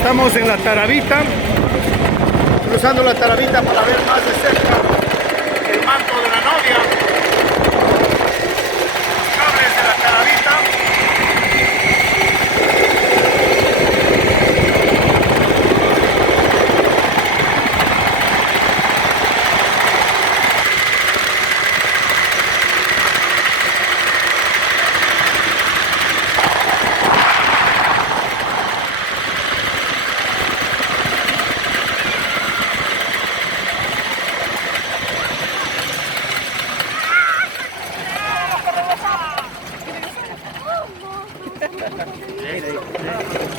Estamos en la Taravita, cruzando la Taravita para ver más de cerca el manto de la novia, los cables de la Taravita.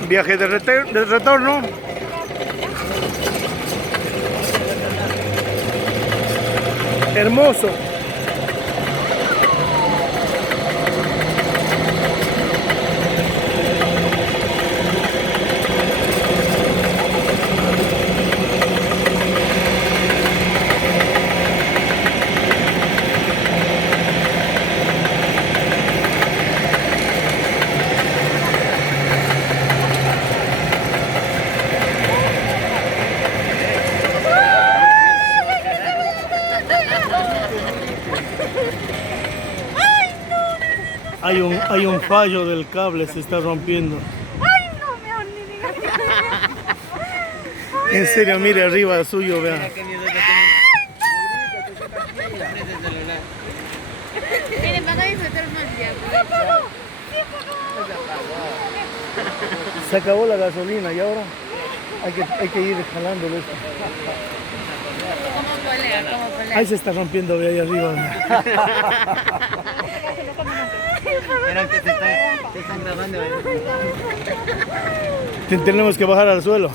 Viaje de retorno. Hermoso. Hay un fallo del cable, se está rompiendo. Ay, no, mejor ni digas. En serio, mire arriba suyo, vean. Miren, van a disfrutar más día. Se acabó la gasolina y ahora hay que ir jalándolo esto. ¿Cómo polea? ¿Cómo polea? Ahí se está rompiendo de ahí arriba. Pero que se están grabando. Tenemos que bajar al suelo.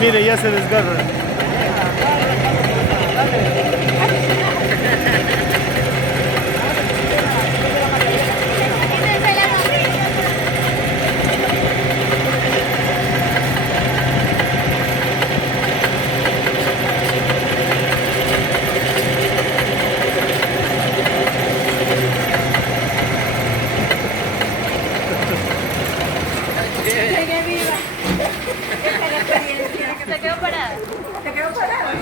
Mire, ya se desgarra.